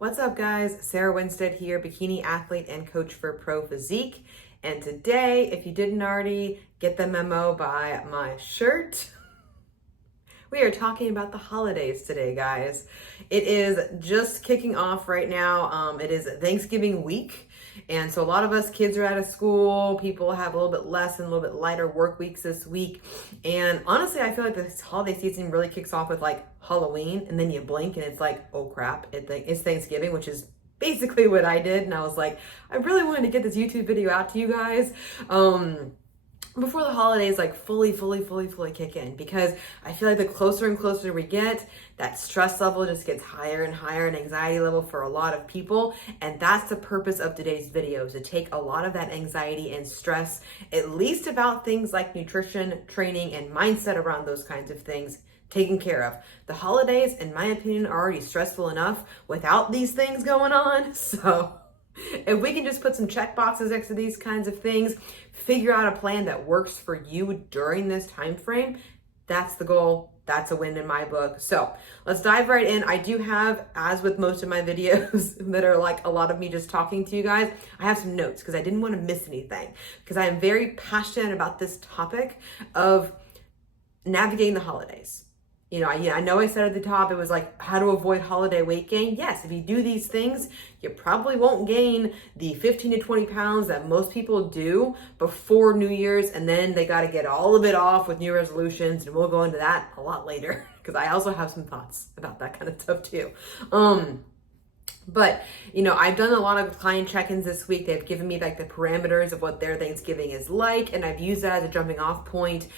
What's up, guys? Sarah Winstead here, bikini athlete and coach for Pro Physique. And today, if you didn't already get the memo by my shirt, we are talking about the holidays today, guys. It is just kicking off right now. It is Thanksgiving week. And so a lot of us kids are out of school. People have a little bit less and a little bit lighter work weeks this week. And honestly, I feel like this holiday season really kicks off with like Halloween, and then you blink and it's like, oh crap, it's Thanksgiving, which is basically what I did. And I was like, I really wanted to get this YouTube video out to you guys before the holidays like fully kick in, because I feel like the closer and closer we get, that stress level just gets higher and higher, and anxiety level for a lot of people. And that's the purpose of today's video, is to take a lot of that anxiety and stress, at least about things like nutrition, training, and mindset around those kinds of things, taken care of. The holidays, in my opinion, are already stressful enough without these things going on. So if we can just put some check boxes next to these kinds of things, figure out a plan that works for you during this time frame, that's the goal. That's a win in my book. So let's dive right in. I do have, as with most of my videos that are like a lot of me just talking to you guys, I have some notes because I didn't want to miss anything, because I am very passionate about this topic of navigating the holidays. I know I said at the top, it was like how to avoid holiday weight gain. Yes, if you do these things, you probably won't gain the 15 to 20 pounds that most people do before New Year's, and then they got to get all of it off with New resolutions, and we'll go into that a lot later because I also have some thoughts about that kind of stuff too. But, I've done a lot of client check-ins this week. They've given me like the parameters of what their Thanksgiving is like, and I've used that as a jumping off point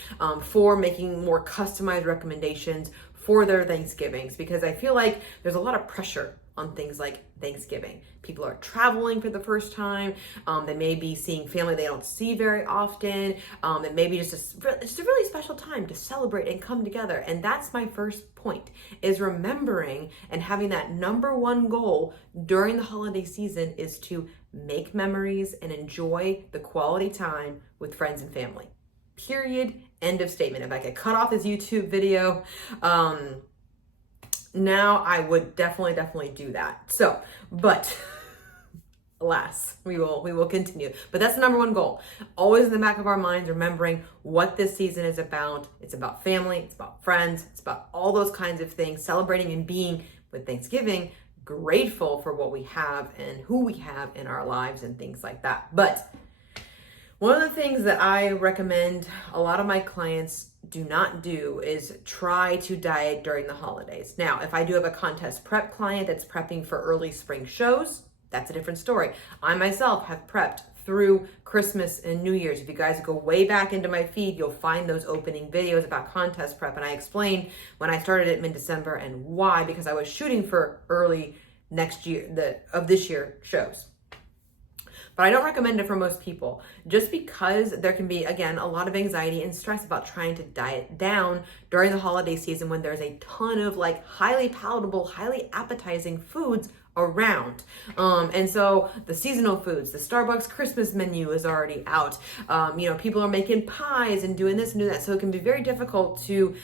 for making more customized recommendations for their Thanksgivings, because I feel like there's a lot of pressure on things like Thanksgiving. People are traveling for the first time. They may be seeing family they don't see very often. It may be just a really special time to celebrate and come together. And that's my first point, is remembering and having that number one goal during the holiday season is to make memories and enjoy the quality time with friends and family. Period. End of statement. If I could cut off this YouTube video, now I would definitely do that. So, but alas, we will continue. But that's the number one goal. Always in the back of our minds, remembering what this season is about. It's about family, it's about friends, it's about all those kinds of things, celebrating and being, with Thanksgiving, grateful for what we have and who we have in our lives and things like that. But one of the things that I recommend a lot of my clients do not do is try to diet during the holidays. Now, if I do have a contest prep client that's prepping for early spring shows, that's a different story. I myself have prepped through Christmas and New Year's. If you guys go way back into my feed, you'll find those opening videos about contest prep. And I explained when I started it mid-December and why, because I was shooting for early next year, of this year shows. But I don't recommend it for most people, just because there can be, again, a lot of anxiety and stress about trying to diet down during the holiday season when there's a ton of like highly palatable, highly appetizing foods around. And so the seasonal foods, the Starbucks Christmas menu is already out. People are making pies and doing this and doing that. So it can be very difficult to,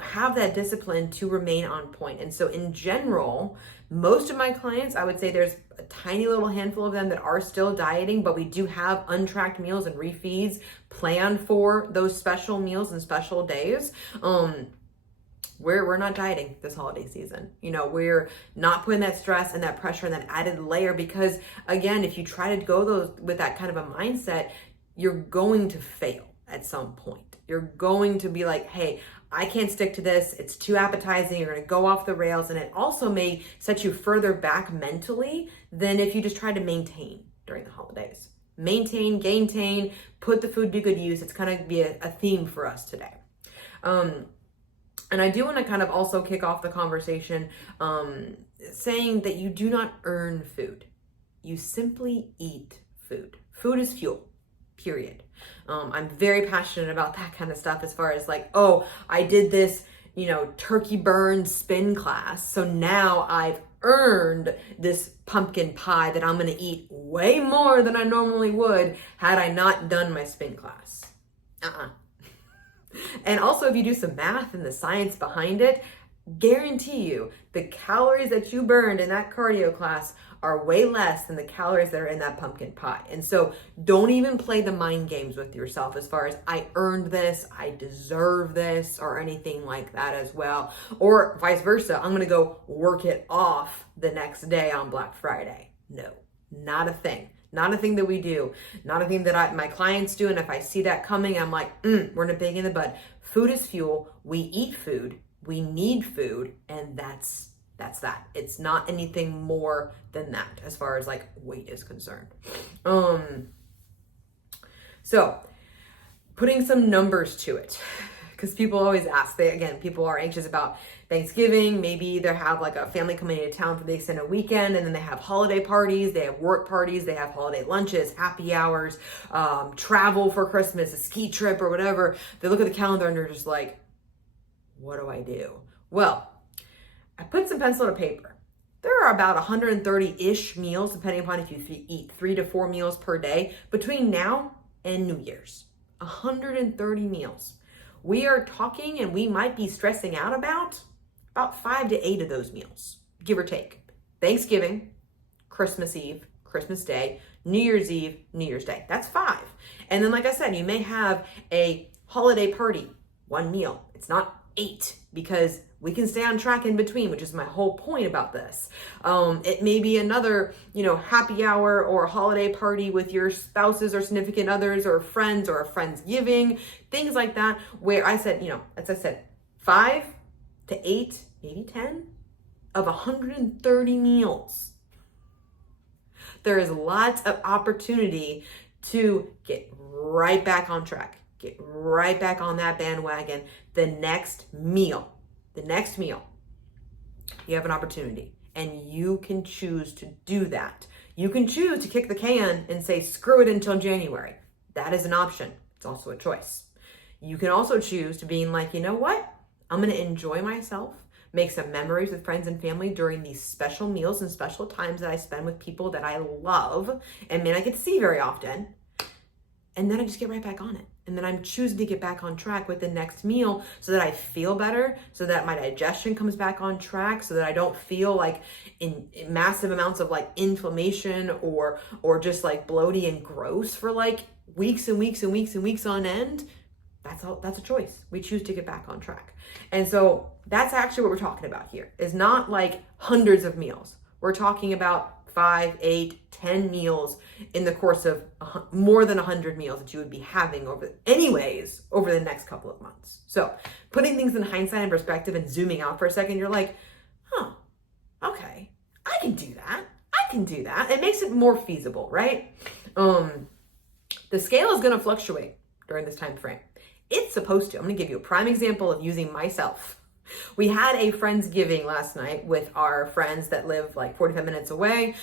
have that discipline to remain on point. And so in general, most of my clients, I would say there's a tiny little handful of them that are still dieting, but we do have untracked meals and refeeds planned for those special meals and special days. We're not dieting this holiday season. We're not putting that stress and that pressure and that added layer, because again, if you try to go with that kind of a mindset, you're going to fail at some point. You're going to be like, hey, I can't stick to this. It's too appetizing. You're going to go off the rails. And it also may set you further back mentally than if you just try to maintain during the holidays. Maintain, gaintain, put the food to good use. It's kind of be a theme for us today. And I do want to kind of also kick off the conversation saying that you do not earn food. You simply eat food. Food is fuel, period. I'm very passionate about that kind of stuff, as far as like, oh, I did this, turkey burn spin class, so now I've earned this pumpkin pie that I'm going to eat way more than I normally would had I not done my spin class. And also, if you do some math and the science behind it, guarantee you the calories that you burned in that cardio class are way less than the calories that are in that pumpkin pie. And so don't even play the mind games with yourself as far as I earned this, I deserve this, or anything like that as well. Or vice versa, I'm gonna go work it off the next day on Black Friday. No, not a thing. Not a thing that we do, not a thing that my clients do. And if I see that coming, I'm like, we're in a big in the bud. Food is fuel. We eat food. We need food. And that's that. It's not anything more than that as far as like weight is concerned. So putting some numbers to it, because people always ask, people are anxious about Thanksgiving. Maybe they have like a family coming into town for the extended weekend, and then they have holiday parties, they have work parties, they have holiday lunches, happy hours, travel for Christmas, a ski trip or whatever. They look at the calendar and they're just like, what do I do? Well, I put some pencil to paper. There are about 130-ish meals, depending upon if you eat 3 to 4 meals per day, between now and New Year's. 130 meals. We are talking, and we might be stressing out about 5 to 8 of those meals, give or take. Thanksgiving, Christmas Eve, Christmas Day, New Year's Eve, New Year's Day. That's 5. And then, like I said, you may have a holiday party, 1 meal. It's not 8, because we can stay on track in between, which is my whole point about this. It may be another, happy hour or a holiday party with your spouses or significant others or friends or a Friendsgiving, things like that, where I said, as I said, 5 to 8, maybe 10 of 130 meals. There is lots of opportunity to get right back on track, get right back on that bandwagon. The next meal, you have an opportunity, and you can choose to do that. You can choose to kick the can and say, screw it until January. That is an option. It's also a choice. You can also choose to being like, you know what? I'm going to enjoy myself, make some memories with friends and family during these special meals and special times that I spend with people that I love and may not get to see very often. And then I just get right back on it. And then I'm choosing to get back on track with the next meal so that I feel better, so that my digestion comes back on track, so that I don't feel like in massive amounts of like inflammation or just like bloaty and gross for like weeks and weeks and weeks and weeks on end. That's a choice. We choose to get back on track. And so that's actually what we're talking about here. Is not like hundreds of meals. We're talking about 5, 8, 10 meals in the course of more than 100 meals that you would be having over the next couple of months. So putting things in hindsight and perspective and zooming out for a second, you're like, okay, I can do that. It makes it more feasible, right? The scale is going to fluctuate during this time frame. It's supposed to. I'm going to give you a prime example of using myself. We had a Friendsgiving last night with our friends that live like 45 minutes away.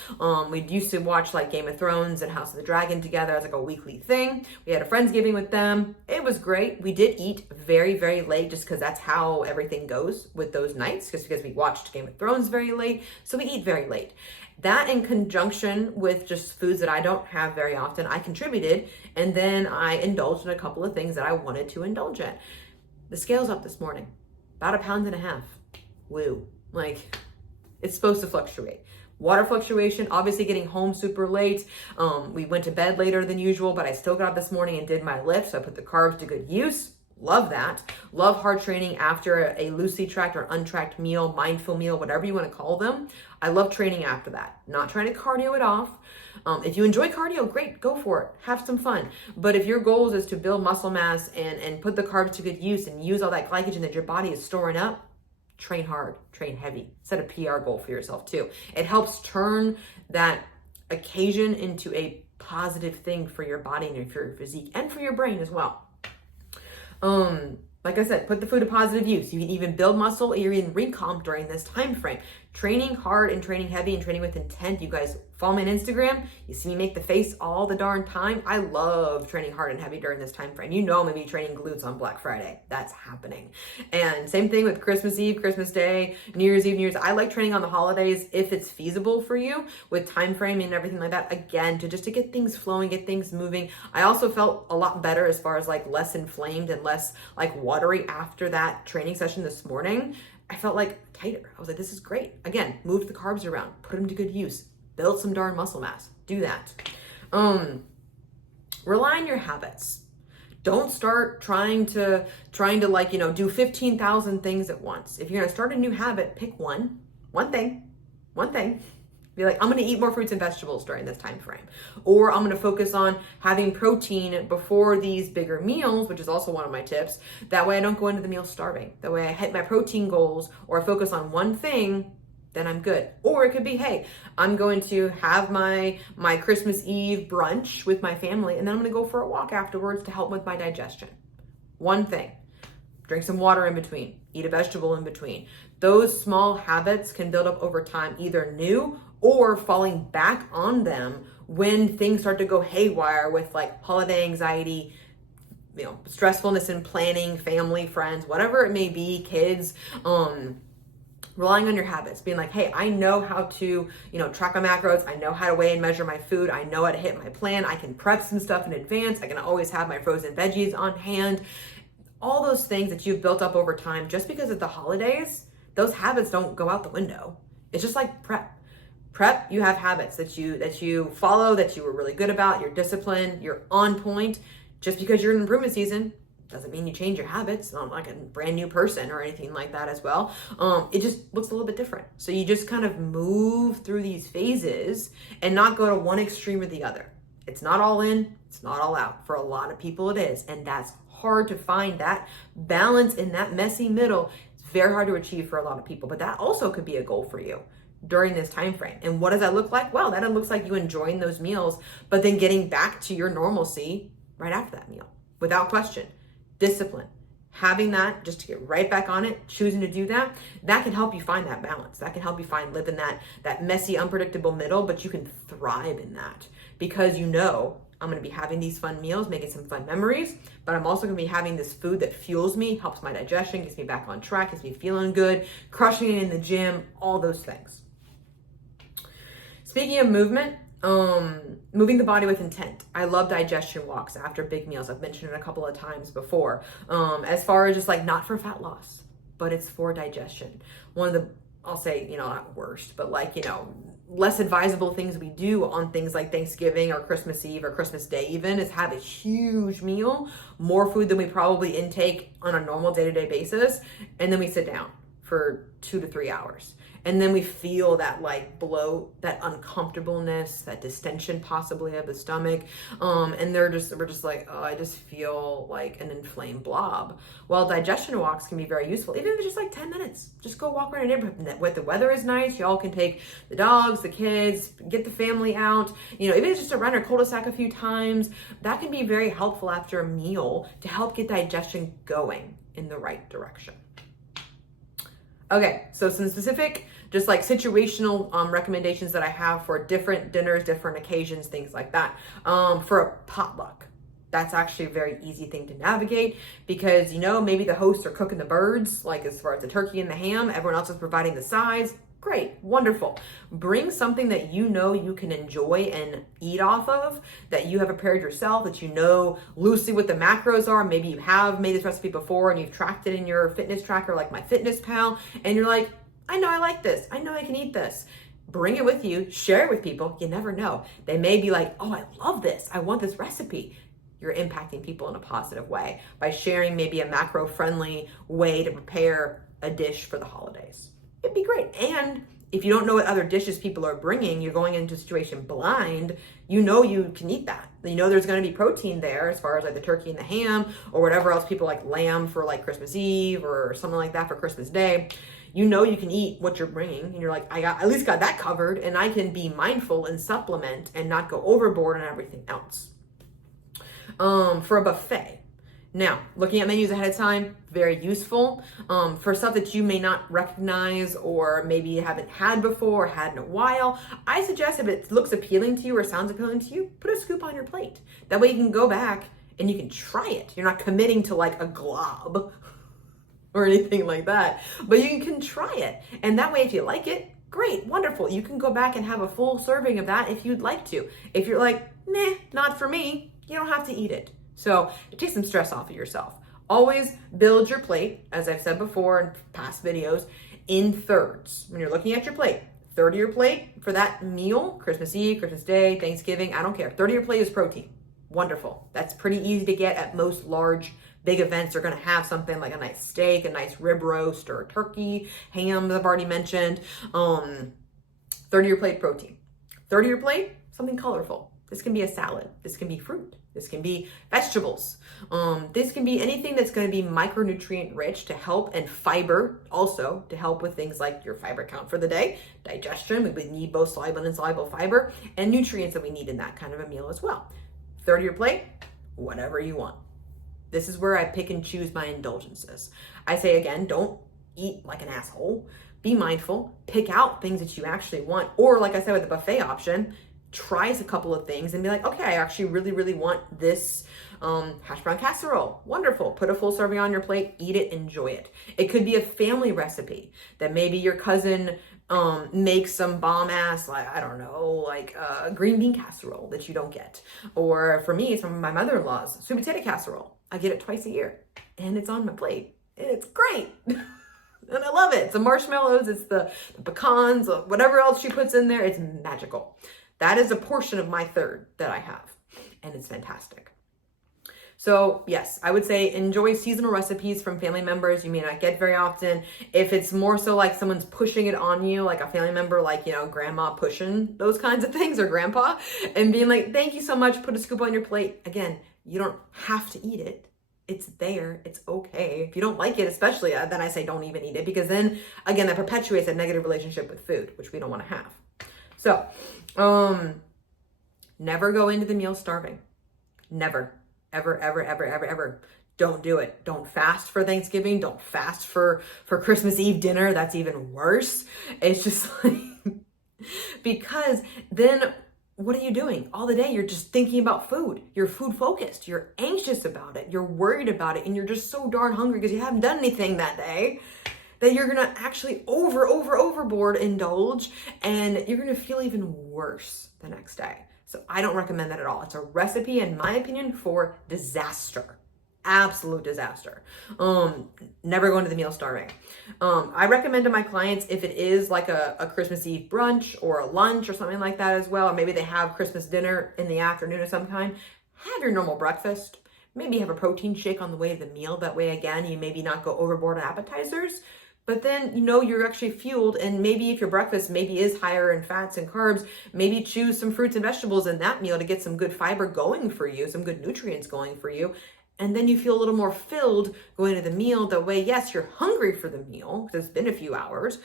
We used to watch like Game of Thrones and House of the Dragon together as like a weekly thing. We had a Friendsgiving with them. It was great. We did eat very, very late just because that's how everything goes with those nights, just because we watched Game of Thrones very late. So we eat very late. That in conjunction with just foods that I don't have very often, I contributed, and then I indulged in a couple of things that I wanted to indulge in. The scale's up this morning. About 1.5 pounds. Woo. Like, it's supposed to fluctuate. Water fluctuation, obviously getting home super late. We went to bed later than usual, but I still got up this morning and did my lift, so I put the carbs to good use. Love that. Love hard training after a loosely tracked or untracked meal, mindful meal, whatever you want to call them. I love training after that. Not trying to cardio it off. If you enjoy cardio, great, go for it. Have some fun. But if your goal is to build muscle mass and put the carbs to good use and use all that glycogen that your body is storing up, train hard, train heavy. Set a PR goal for yourself too. It helps turn that occasion into a positive thing for your body and for your physique and for your brain as well. Like I said, put the food to positive use. You can even build muscle or even recomp during this time frame. Training hard and training heavy and training with intent. You guys follow me on Instagram. You see me make the face all the darn time. I love training hard and heavy during this time frame. You know I'm going to be training glutes on Black Friday. That's happening. And same thing with Christmas Eve, Christmas Day, New Year's Eve, New Year's. I like training on the holidays if it's feasible for you with time frame and everything like that. Again, to get things flowing, get things moving. I also felt a lot better as far as like less inflamed and less like watery after that training session this morning. I felt like tighter. I was like, this is great. Again, move the carbs around, put them to good use, build some darn muscle mass. Do that. Rely on your habits. Don't start trying to like, do 15,000 things at once. If you're going to start a new habit, pick one thing. Be like, I'm going to eat more fruits and vegetables during this time frame. Or I'm going to focus on having protein before these bigger meals, which is also one of my tips. That way I don't go into the meal starving. That way I hit my protein goals, or I focus on one thing, then I'm good. Or it could be, hey, I'm going to have my Christmas Eve brunch with my family, and then I'm going to go for a walk afterwards to help with my digestion. One thing. Drink some water in between. Eat a vegetable in between. Those small habits can build up over time, either new or falling back on them when things start to go haywire with like holiday anxiety, stressfulness in planning, family, friends, whatever it may be, kids, relying on your habits, being like, hey, I know how to, track my macros. I know how to weigh and measure my food. I know how to hit my plan. I can prep some stuff in advance. I can always have my frozen veggies on hand. All those things that you've built up over time, just because of the holidays, those habits don't go out the window. It's just like prep. You have habits that you follow, that you were really good about, you're disciplined, you're on point. Just because you're in improvement season doesn't mean you change your habits. Not like a brand new person or anything like that as well. It just looks a little bit different. So you just kind of move through these phases and not go to one extreme or the other. It's not all in, it's not all out. For a lot of people it is. And that's hard to find, that balance in that messy middle. It's very hard to achieve for a lot of people, but that also could be a goal for you during this time frame. And what does that look like? Well, that looks like you enjoying those meals, but then getting back to your normalcy right after that meal, without question. Discipline, having that just to get right back on it, choosing to do that, that can help you find that balance. That can help you live in that messy, unpredictable middle, but you can thrive in that because I'm going to be having these fun meals, making some fun memories, but I'm also going to be having this food that fuels me, helps my digestion, gets me back on track, gets me feeling good, crushing it in the gym, all those things. Speaking of movement, moving the body with intent. I love digestion walks after big meals. I've mentioned it a couple of times before. As far as just like not for fat loss, but it's for digestion. One of the, I'll say, not worst, but like, less advisable things we do on things like Thanksgiving or Christmas Eve or Christmas Day even is have a huge meal, more food than we probably intake on a normal day-to-day basis. And then we sit down for 2 to 3 hours. And then we feel that like bloat, that uncomfortableness, that distension possibly of the stomach. And we're just like, oh, I just feel like an inflamed blob. Well, digestion walks can be very useful, even if it's just like 10 minutes. Just go walk around a neighborhood. When the weather is nice, y'all can take the dogs, the kids, get the family out. Even if it's just around our cul-de-sac a few times, that can be very helpful after a meal to help get digestion going in the right direction. Okay, so some specific, just like situational recommendations that I have for different dinners, different occasions, things like that. For a potluck, that's actually a very easy thing to navigate because, maybe the hosts are cooking the birds, like as far as the turkey and the ham, everyone else is providing the sides. Great, wonderful. Bring something that you can enjoy and eat off of, that you have prepared yourself, that loosely what the macros are. Maybe you have made this recipe before and you've tracked it in your fitness tracker like MyFitnessPal, and you're like, I know I like this. I know I can eat this. Bring it with you, share it with people. You never know. They may be like, oh, I love this. I want this recipe. You're impacting people in a positive way by sharing maybe a macro-friendly way to prepare a dish for the holidays. It'd be great. And if you don't know what other dishes people are bringing, you're going into a situation blind, you can eat that. There's going to be protein there as far as like the turkey and the ham or whatever else people like, lamb for like Christmas Eve or something like that for Christmas Day. You can eat what you're bringing and you're like, at least got that covered, and I can be mindful and supplement and not go overboard on everything else. For a buffet. Now, looking at menus ahead of time, very useful. For stuff that you may not recognize or maybe you haven't had before or had in a while, I suggest if it looks appealing to you or sounds appealing to you, put a scoop on your plate. That way you can go back and you can try it. You're not committing to like a glob or anything like that, but you can try it. And that way, if you like it, great, wonderful. You can go back and have a full serving of that if you'd like to. If you're like, nah, not for me, you don't have to eat it. So it takes some stress off of yourself. Always build your plate, as I've said before in past videos, in thirds. When you're looking at your plate, third of your plate for that meal, Christmas Eve, Christmas Day, Thanksgiving, I don't care. Third of your plate is protein. Wonderful. That's pretty easy to get at most large, big events. They're going to have something like a nice steak, a nice rib roast, or a turkey, ham, I've already mentioned. Third of your plate, protein. Third of your plate, something colorful. This can be a salad. This can be fruit. This can be vegetables. This can be anything that's going to be micronutrient rich to help, and fiber also to help with things like your fiber count for the day, digestion. We would need both soluble and insoluble fiber, and nutrients that we need in that kind of a meal as well. Third of your plate, whatever you want. This is where I pick and choose my indulgences. I say again, don't eat like an asshole. Be mindful, pick out things that you actually want. Or like I said with the buffet option, try a couple of things and be like, okay, I actually really want this hash brown casserole. Wonderful. Put a full serving on your plate, eat it, enjoy it. It could be a family recipe that maybe your cousin makes some bomb ass, like, I don't know, like green bean casserole that you don't get. Or for me, some of my mother-in-law's sweet potato casserole. I get it twice a year and it's on my plate. It's great. And I love it. It's the marshmallows, it's the pecans, whatever else she puts in there. It's magical. That is a portion of my third that I have, and it's fantastic. So yes, I would say enjoy seasonal recipes from family members you may not get very often. If it's more so like someone's pushing it on you, like a family member, like, grandma pushing those kinds of things, or grandpa, and being like, thank you so much, put a scoop on your plate. Again, you don't have to eat it. It's there. It's okay. If you don't like it, especially, then I say don't even eat it, because then, again, that perpetuates a negative relationship with food, which we don't want to have. So, never go into the meal starving. Never, ever. Don't do it. Don't fast for Thanksgiving. Don't fast for Christmas Eve dinner. That's even worse. It's just like, because then what are you doing? All the day, you're just thinking about food. You're food focused. You're anxious about it. You're worried about it. And you're just so darn hungry because you haven't done anything that day, that you're going to actually overboard indulge, and you're going to feel even worse the next day. So I don't recommend that at all. It's a recipe, in my opinion, for disaster. Absolute disaster. Never go into the meal starving. I recommend to my clients, if it is like a Christmas Eve brunch or a lunch or something like that as well, or maybe they have Christmas dinner in the afternoon of some kind, have your normal breakfast. Maybe have a protein shake on the way to the meal. That way, again, you maybe not go overboard on appetizers, but then you're actually fueled. And maybe if your breakfast maybe is higher in fats and carbs, maybe choose some fruits and vegetables in that meal to get some good fiber going for you, some good nutrients going for you. And then you feel a little more filled going to the meal. That way, yes, you're hungry for the meal because it's been a few hours,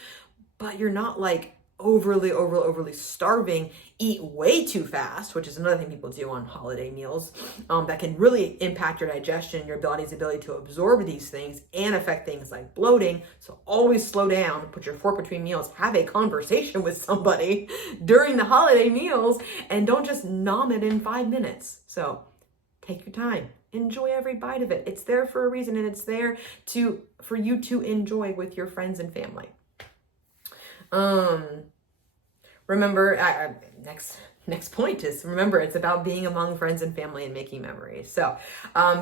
but you're not like overly starving, eat way too fast, which is another thing people do on holiday meals, that can really impact your digestion, your body's ability to absorb these things, and affect things like bloating. So always slow down, put your fork between meals, have a conversation with somebody during the holiday meals, and don't just nom it in 5 minutes. So take your time. Enjoy every bite of it. It's there for a reason, and it's there for you to enjoy with your friends and family. Remember, next point is, remember, it's about being among friends and family and making memories. So,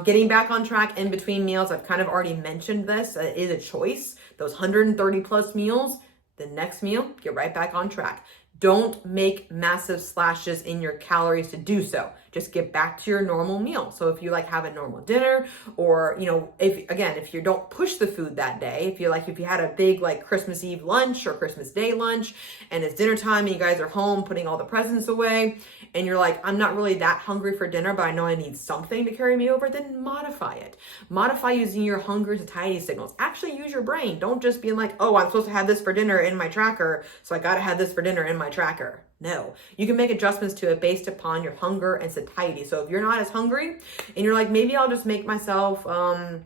getting back on track in between meals, I've kind of already mentioned this, is a choice. Those 130 plus meals, the next meal, get right back on track. Don't make massive slashes in your calories to do so. Just get back to your normal meal. So if you have a normal dinner, or, if you don't push the food that day, if you had a big Christmas Eve lunch or Christmas Day lunch, and it's dinner time and you guys are home putting all the presents away, and you're like, I'm not really that hungry for dinner, but I know I need something to carry me over, then modify it. Modify using your hunger satiety signals. Actually use your brain. Don't just be like, oh, I'm supposed to have this for dinner in my tracker, so I gotta have this for dinner in my tracker. No, you can make adjustments to it based upon your hunger and satiety. So if you're not as hungry and you're like, maybe I'll just make myself, I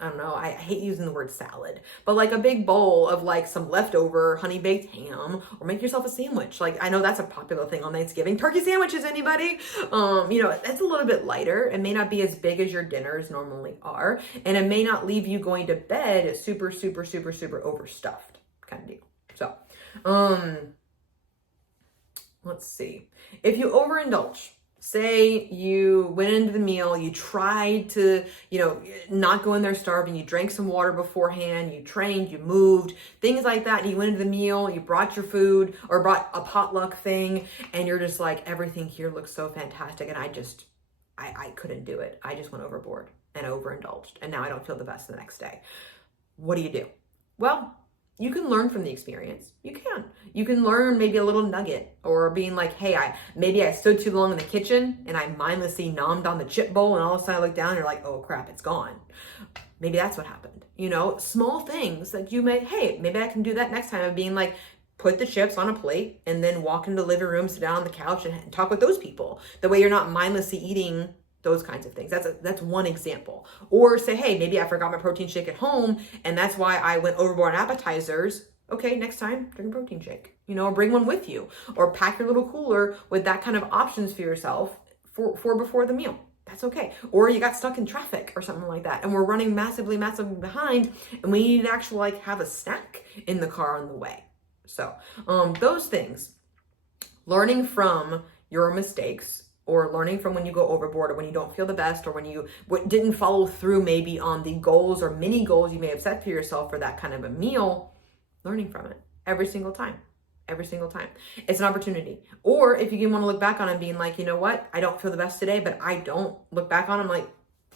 don't know, I hate using the word salad, but a big bowl of some leftover honey baked ham, or make yourself a sandwich. I know that's a popular thing on Thanksgiving. Turkey sandwiches, anybody? That's a little bit lighter. It may not be as big as your dinners normally are, and it may not leave you going to bed super overstuffed kind of deal. So, let's see. If you overindulge, Say you went into the meal, you tried to, not go in there starving, you drank some water beforehand, you trained, you moved, things like that. And you went into the meal, you brought your food or brought a potluck thing, and you're just like, everything here looks so fantastic. And I couldn't do it. I just went overboard and overindulged. And now I don't feel the best the next day. What do you do? Well, you can learn from the experience. You can learn maybe a little nugget, or being like, hey, maybe I stood too long in the kitchen and I mindlessly nommed on the chip bowl, and all of a sudden I look down and you're like, oh crap, it's gone. Maybe that's what happened. Small things that you may, hey, maybe I can do that next time, of being like, put the chips on a plate and then walk into the living room, sit down on the couch and talk with those people. The way you're not mindlessly eating those kinds of things. That's one example. Or say, hey, maybe I forgot my protein shake at home, and that's why I went overboard on appetizers. Okay, next time, drink a protein shake, or bring one with you, or pack your little cooler with that kind of options for yourself for before the meal. That's okay. Or you got stuck in traffic or something like that, and we're running massively behind, and we need to actually have a snack in the car on the way. So those things, learning from your mistakes, or learning from when you go overboard, or when you don't feel the best, or when you didn't follow through maybe on the goals or mini goals you may have set for yourself for that kind of a meal, learning from it every single time. It's an opportunity. Or if you want to look back on it and being like, you know what, I don't feel the best today, but I don't look back on it, I'm like,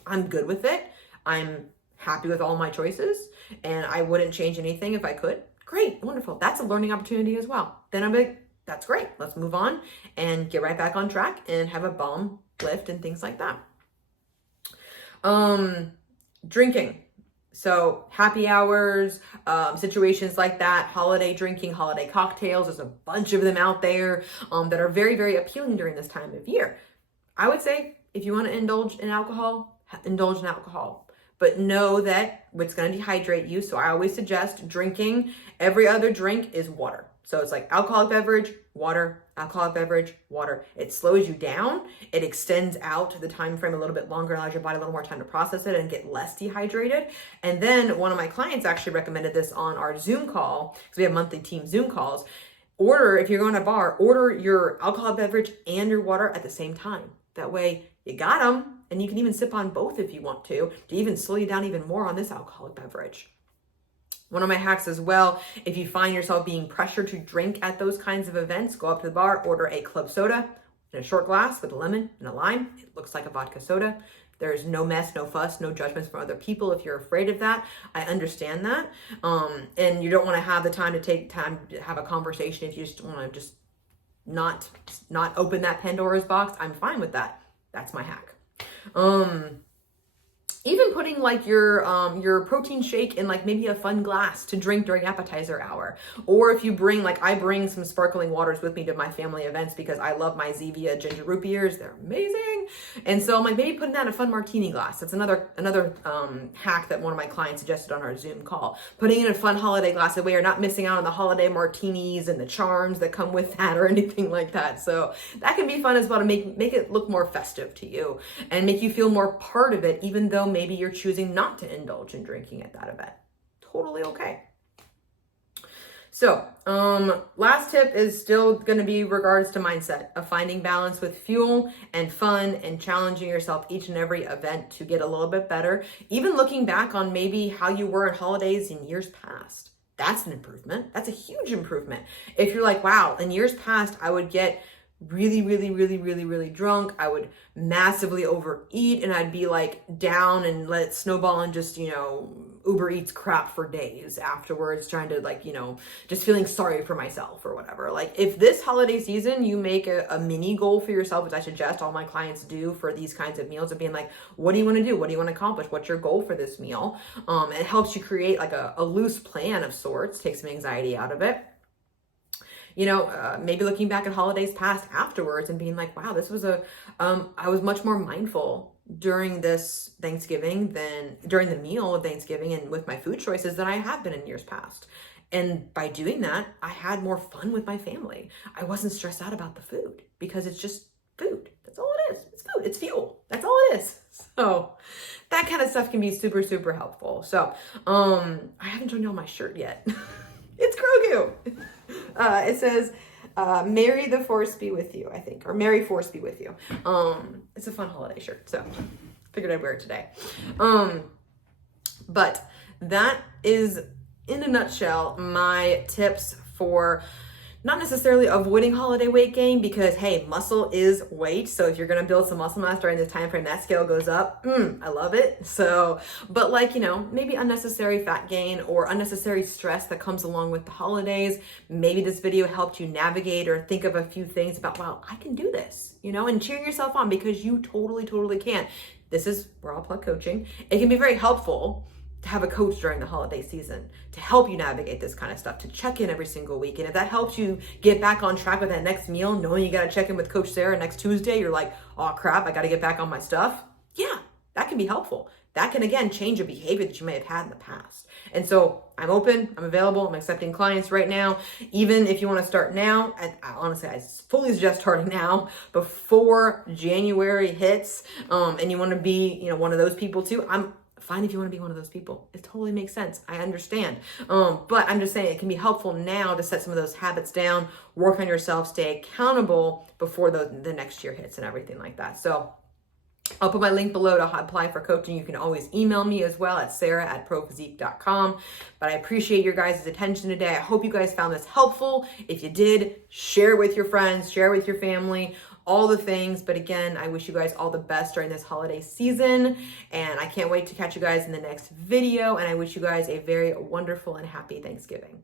I'm good with it. I'm happy with all my choices, and I wouldn't change anything if I could. Great, wonderful. That's a learning opportunity as well. Then I'm like, that's great. Let's move on and get right back on track and have a bomb lift and things like that. Drinking. So happy hours, situations like that, holiday drinking, holiday cocktails. There's a bunch of them out there that are very, very appealing during this time of year. I would say if you want to indulge in alcohol, but know that it's going to dehydrate you. So I always suggest drinking. Every other drink is water. So it's like alcoholic beverage, water, alcoholic beverage, water. It slows you down. It extends out the time frame a little bit longer, allows your body a little more time to process it and get less dehydrated. And then one of my clients actually recommended this on our Zoom call, because we have monthly team Zoom calls. If you're going to a bar, order your alcoholic beverage and your water at the same time. That way you got them, and you can even sip on both if you want to even slow you down even more on this alcoholic beverage. One of my hacks as well, if you find yourself being pressured to drink at those kinds of events, go up to the bar, order a club soda in a short glass with a lemon and a lime. It looks like a vodka soda. There's no mess, no fuss, no judgments from other people. If you're afraid of that, I understand that. And you don't want to have the time to take time to have a conversation. If you just want to not open that Pandora's box, I'm fine with that. That's my hack. Even putting like your protein shake in like maybe a fun glass to drink during appetizer hour. Or if you bring, like I bring some sparkling waters with me to my family events because I love my Zevia ginger root beers. They're amazing. And so I'm like, maybe putting that in a fun martini glass. That's another hack that one of my clients suggested on our Zoom call. Putting in a fun holiday glass, that way you're not missing out on the holiday martinis and the charms that come with that or anything like that. So that can be fun as well, to make it look more festive to you and make you feel more part of it, even though maybe you're choosing not to indulge in drinking at that event. Totally okay. So, last tip is still going to be regards to mindset of finding balance with fuel and fun and challenging yourself each and every event to get a little bit better. Even looking back on maybe how you were in holidays in years past. That's an improvement. That's a huge improvement. If you're like, wow, in years past, I would get really drunk. I would massively overeat, and I'd be like down and let it snowball and just, Uber Eats crap for days afterwards, trying to just feeling sorry for myself or whatever. Like if this holiday season, you make a mini goal for yourself, which I suggest all my clients do for these kinds of meals, of being like, what do you want to do? What do you want to accomplish? What's your goal for this meal? It helps you create like a loose plan of sorts, take some anxiety out of it. Maybe looking back at holidays past afterwards and being like, wow, this was I was much more mindful during this Thanksgiving than during the meal of Thanksgiving and with my food choices than I have been in years past. And by doing that, I had more fun with my family. I wasn't stressed out about the food because it's just food. That's all it is. It's food. It's fuel. That's all it is. So that kind of stuff can be super, super helpful. So I haven't shown you all my shirt yet. It's Grogu. It says, Mary the Force be with you, I think, or Mary Force be with you. It's a fun holiday shirt, so figured I'd wear it today. But that is, in a nutshell, my tips for not necessarily avoiding holiday weight gain, because hey, muscle is weight. So if you're going to build some muscle mass during this time frame, that scale goes up. I love it. So, but like, maybe unnecessary fat gain or unnecessary stress that comes along with the holidays. Maybe this video helped you navigate or think of a few things about, wow, I can do this, and cheer yourself on, because you totally can. This is Raw Plug Coaching. It can be very helpful to have a coach during the holiday season to help you navigate this kind of stuff, to check in every single week. And if that helps you get back on track with that next meal, knowing you got to check in with Coach Sarah next Tuesday, you're like, oh crap, I got to get back on my stuff. Yeah, that can be helpful. That can, again, change a behavior that you may have had in the past. And so I'm open, I'm available, I'm accepting clients right now. Even if you want to start now, honestly, I fully suggest starting now before January hits, and you want to be, one of those people too. I'm fine if you want to be one of those people. It totally makes sense. I understand. But I'm just saying it can be helpful now to set some of those habits down, work on yourself, stay accountable before the next year hits and everything like that. So I'll put my link below to apply for coaching. You can always email me as well at sarah@prophysique.com. But I appreciate your guys' attention today. I hope you guys found this helpful. If you did, share it with your friends, share it with your family, all the things. But again, I wish you guys all the best during this holiday season. And I can't wait to catch you guys in the next video. And I wish you guys a very wonderful and happy Thanksgiving.